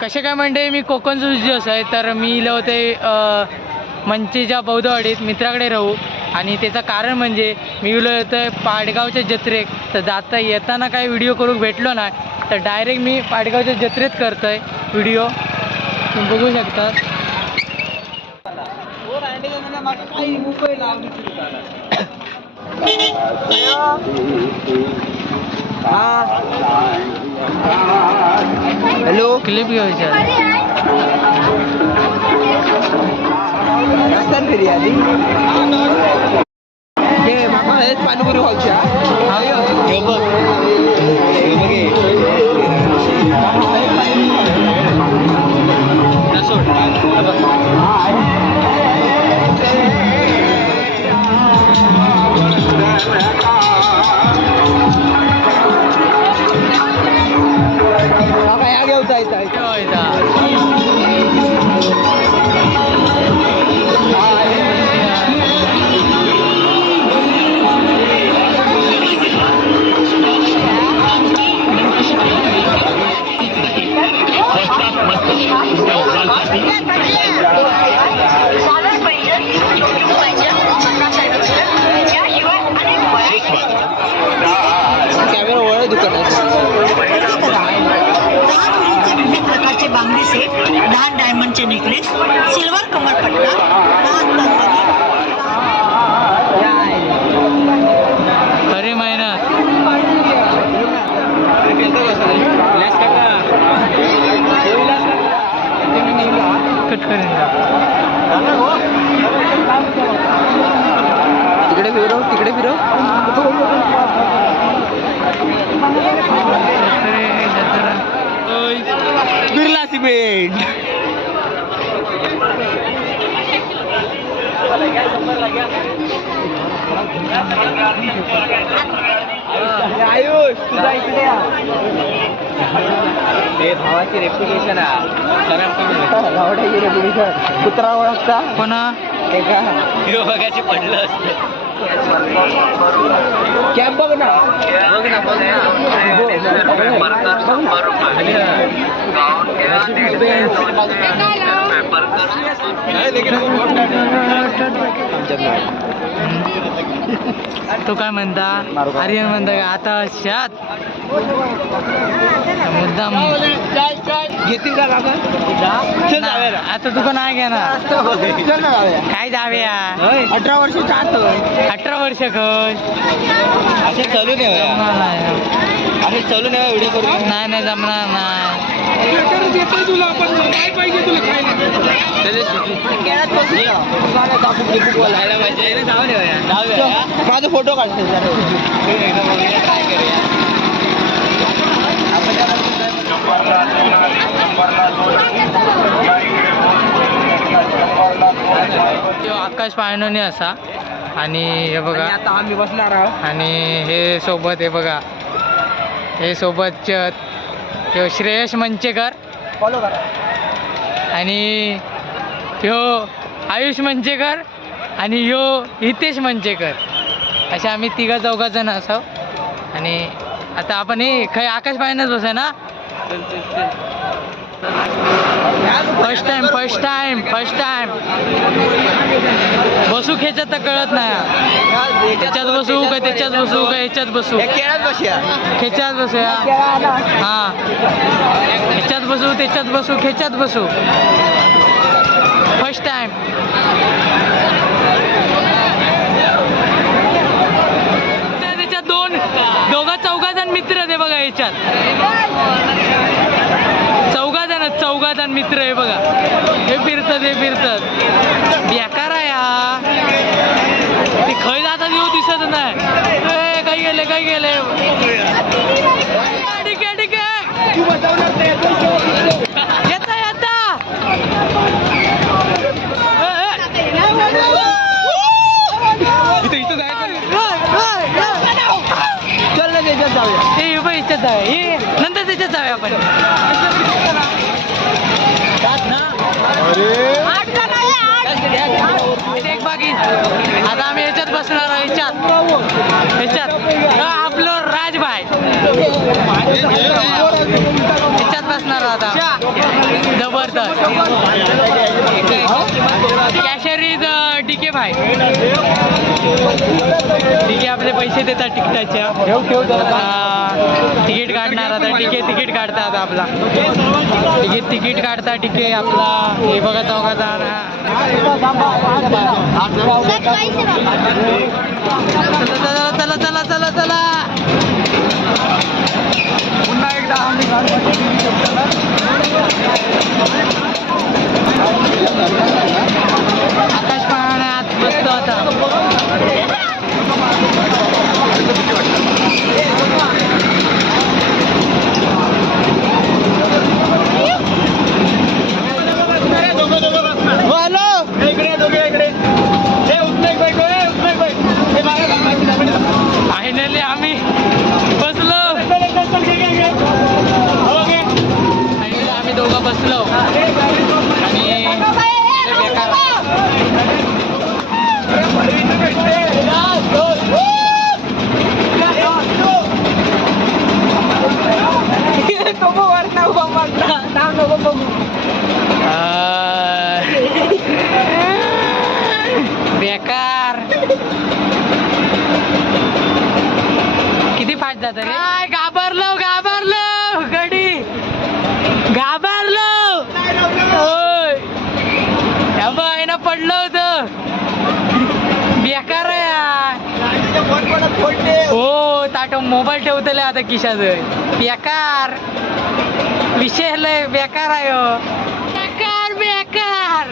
कसे काय म्हणजे मी कोकण दिवस आहे तर मी इलं होते मंचेच्या बौद्धवाडीत मित्राकडे राहू आणि त्याचं कारण म्हणजे मी इलं होतं पाडगावच्या जत्रेक तर जाता येताना काही व्हिडिओ करून भेटलो नाही तर डायरेक्ट मी पाडगावच्या जत्रेत करतोय व्हिडिओ तुम्ही बघू शकता. हॅलो क्लिप घ्यायच्या रस्त्यान फिरी आली हे मामा पाणीपुरी हॉलच्या हे बघ कॅमेरा वळ दुकानात विविध प्रकारचे बांगडी सेट, 10 डायमंडचे नेकलेस, सिल्वर कमरपट्टा, खरी मेहनत कट करेन तिकडे फिरव तिकडे फिरव बिर्ला सिमेंट आयुष तुझा इकडे ते भावाची रेप्युटेशन रेप्युटेशन कुत्रा ओळखता कोणा एका बघायचे पडलं असतं कॅब बघ ना तो काय म्हणता आर्यन म्हणता का आता शात मुद्दाम घेतील का काका आता तू पण आहे घ्या ना चल ना जाऊया काय जाऊया 18 वर्षाच्या आत 18 वर्ष कश असे चालू नाही असे चालू नाही व्हिडिओ करू नाही जमणार नाही तुला पण काय पाहिजे तुला काय माझा फोटो काढतो आकाश पायनोनी असा आणि हे बघा आता आम्ही बसणार आहोत आणि हे सोबत हे बघा हे सोबत श्रेयश मंचेकर फॉलो करा आणि ह्यो आयुष मंचेकर आणि ह्यो हितेश मंचेकर असे आम्ही तिघा चौघा जण असाव आणि आता आपण हे काही आकाश पायनच बसा ना फर्स्ट टाइम बसू खेचत तर कळत नाही त्याच्यात बसू का त्याच्यात बसू का ह्याच्यात बसू खेच्यात बसूया हा ह्याच्यात बसू त्याच्यात बसू खेच्यात बसू फर्स्ट टाइम त्याच्यात दोघा चौघा जण मित्र ते बघा ह्याच्यात चौघा जण मित्र आहे बघा हे फिरतात बेकार आहे या ते खय जातात येऊ दिसत नाही काही गेले ठीक आहे येता चल ना त्याच्यात जाऊया याच्यात जाऊया नंतर त्याच्यात जाऊया आपण एक बाकी आता आम्ही ह्याच्यात बसणार आहोत ह्याच्यात आपलं राजभाई जबरदस्त. कॅशर इज DK भाई. DK आपले पैसे देतात तिकिटाच्या. तिकीट काढणार आता तिकीट काढतात आपला. तिकीट काढता DK आपला. हे बघा चौघा चला चला चला चला. पुन्हा एकदा आकाश पाहण्यात बसतो आता. फायनली आम्ही बसलो. फायनली आम्ही दोघं बसलो आणि बेकार. बेकार. किती फास्ट जात रे. घाबरलो गडी घाबरलो. होय ना पडलं होतं. बेकार आहे. हो ताट मोबाईल ठेवतले आता खिशात. बेकार विषय लय बेकार आहे. बेकार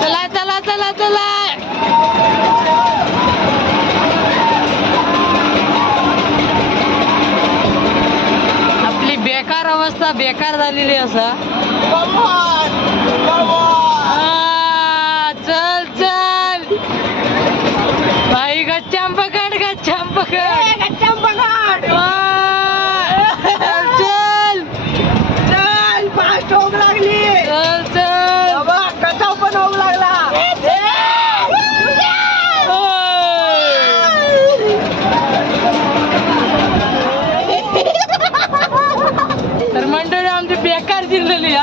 चला चला चला चला. आपली बेकार अवस्था बेकार झालेली असा. चल चल भाई. गच्चाम पकड चल ठोक लागली. चल कसा पण होऊ लागला. तर मंडळी आमची बेकार जिरलेली.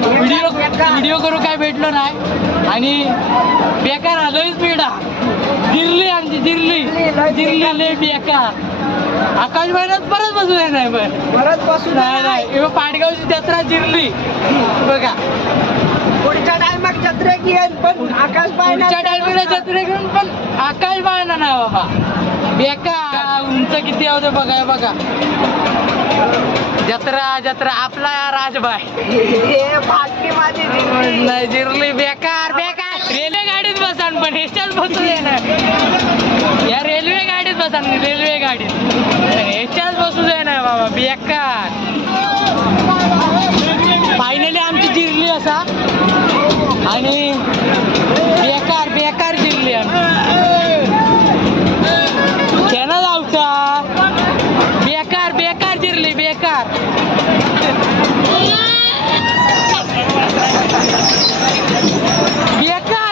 व्हिडिओ करू काय भेटलो नाही आणि बेकार आलोय स्पीड. जिरली आमची जिरली लय बेकार. आकाश महिन्यात परत बसू दे नाही परत बसून नाही. पाडगावची जत्रा जिरली बघा. पुढच्या टायमात जत्रे घेऊन पण आकाश पुढच्या टायमिंगला जत्रे घेऊन पण आकाश पाळणार ना बाबा. बेकार. उंच किती होते बघा. बघा जत्रा आपला राजबाई. नाही जिरली. बेकार. रेल्वे गाडीत बसान पण ह्याच्यात बसू दे ना. या रेल्वे गाडीत बसान. रेल्वे गाडीत ह्याच्यात बसू दे ना बाबा. बेकार. फायनली आमची जिरली असा आणि बेकार जिरली आमची. केना जाऊचा. बेकार जिरली.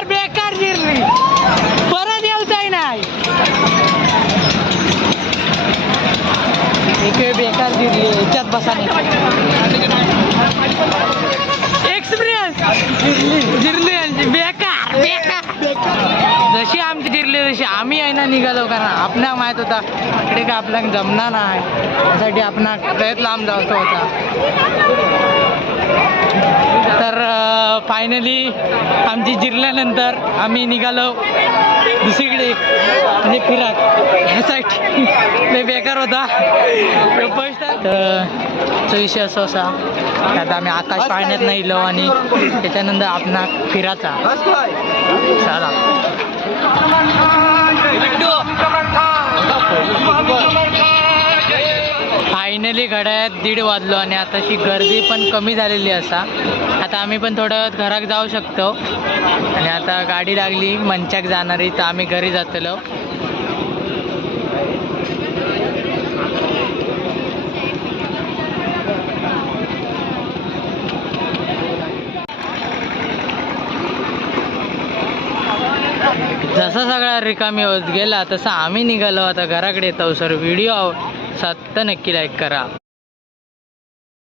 बेकार जिरली. परत येऊचाय नाही. एक बेकार जिरली. याच्यात बसा. एक्सपिरियन्स जिरली यांची. बेकार. जशी आमची जिरली तशी आम्ही आहे ना निघालो. कारण आपल्याला माहित होता इकडे का आपल्याला जमणार नाही. त्यासाठी आपण लयच लांब जायचं होता. तर फायनली आमची जिरल्यानंतर आम्ही निघालो दुसरीकडे म्हणजे फिरत. ह्यासाठी लय बेकार होता. तर विषय असं असा आता आम्ही आकाश पाळण्यात नाही गेलो आणि त्याच्यानंतर आपण फिरायचा. चला फायनली घड्याळात 1:30 वाजलो आणि आताशी गर्दी पण कमी झालेली असा. आता आम्ही पण थोडं घरात जाऊ शकतो आणि आता गाडी लागली मंचाक जाणारी. तर आम्ही घरी जातलो. जसा सगळा रिकामी होत गेला तसा आम्ही निघालो आता घराकडे येतो. सर व्हिडिओ आवडला तर नक्की लाईक करा.